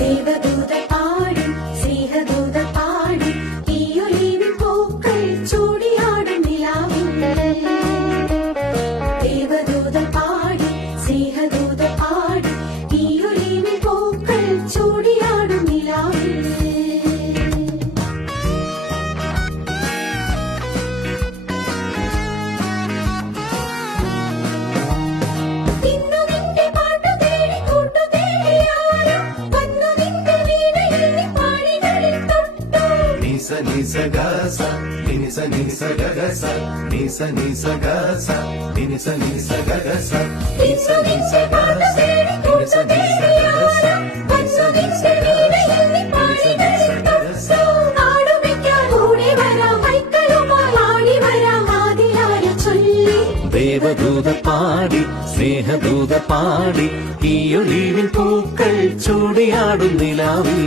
ദേവദൂത പാടി സ്നേഹദൂത പാടി ഈയൊലിവിൻ പൂക്കൾ ചൂടിയാടും നിലാവിൽ ദേവദൂത പാടി സ്നേഹദൂത പാടി ഈയൊലിവിൻ പൂക്കൾ ചൂടിയാടും നിലാവിൽ Nisa gasa, nisa nisa gasa, nisa nisa gasa, nisa nisa gasa, nisa nisa gasa, nisa nisa gasa, nisa nisa gasa. ദേവദൂത പാടി സ്നേഹദൂത പാടി ഈ ഒലിവിൻ പൂക്കൾ ചൂടിയാടും നിലാവിൽ